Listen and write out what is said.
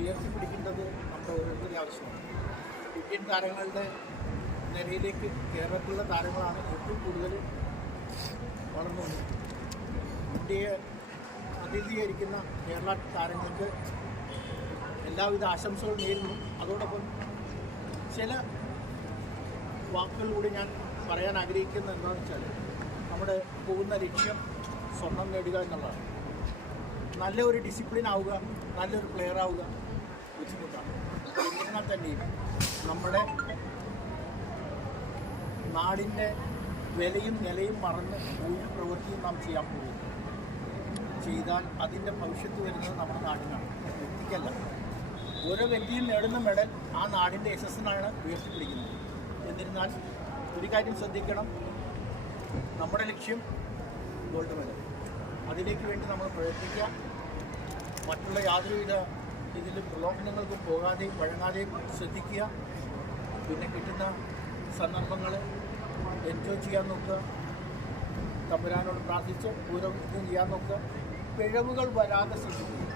ഉയർത്തിപ്പിടിക്കേണ്ടത് നമ്മുടെ ഓരോരുത്തരുടെ ആവശ്യമാണ്. ഇന്ത്യൻ താരങ്ങളുടെ നിലയിലേക്ക് കേരളത്തിലുള്ള താരങ്ങളാണ് ഏറ്റവും കൂടുതൽ വളർന്നു വന്നത്. ഇന്ത്യയെ പ്രതിനിധീകരിക്കുന്ന കേരള താരങ്ങൾക്ക് എല്ലാവിധ ആശംസകളും നേരുന്നു. അതോടൊപ്പം ചില വാക്കുകളിലൂടെ ഞാൻ പറയാൻ ആഗ്രഹിക്കുന്നത് എന്താണെന്ന് വെച്ചാൽ, നമ്മുടെ പോകുന്ന ലക്ഷ്യം സ്വർണം നേടുക എന്നുള്ളതാണ്. നല്ല ഒരു ഡിസിപ്ലിൻ ആവുക, നല്ലൊരു പ്ലെയർ ആവുക ബുദ്ധിമുട്ടാണ്. എന്നിരുന്നാൽ തന്നെയും നമ്മുടെ നാടിൻ്റെ വിലയും നിലയും മറന്ന് ഒരു പ്രവൃത്തിയും നാം ചെയ്യാൻ പോകുന്നു. ചെയ്താൽ അതിൻ്റെ ഭവിഷ്യത്ത് വരുന്നത് നമ്മുടെ നാടിനാണ്, വ്യക്തിക്കല്ല. ഓരോ വ്യക്തിയും നേടുന്ന മെഡൽ ആ നാടിൻ്റെ യശസ്സിനാണ് ഉയർത്തിപ്പിടിക്കുന്നത്. എന്നിരുന്നാൽ ഒരു കാര്യം ശ്രദ്ധിക്കണം, നമ്മുടെ ലക്ഷ്യം ഗോൾഡ് മെഡൽ. അതിലേക്ക് വേണ്ടി നമ്മൾ പ്രയത്നിക്കുക. മറ്റുള്ള യാതൊരുവിധ പ്രലോഭനങ്ങൾക്കും പോകാതെയും വഴങ്ങാതെയും ശ്രദ്ധിക്കുക. പിന്നെ കിട്ടുന്ന സന്ദർഭങ്ങൾ എൻജോയ് ചെയ്യാൻ നോക്കുക. തമ്പുരാനോട് പ്രാർത്ഥിച്ച് ഓരോ ഇതും ചെയ്യാൻ നോക്കുക. പിഴവുകൾ വരാതെ ശ്രദ്ധിക്കുക.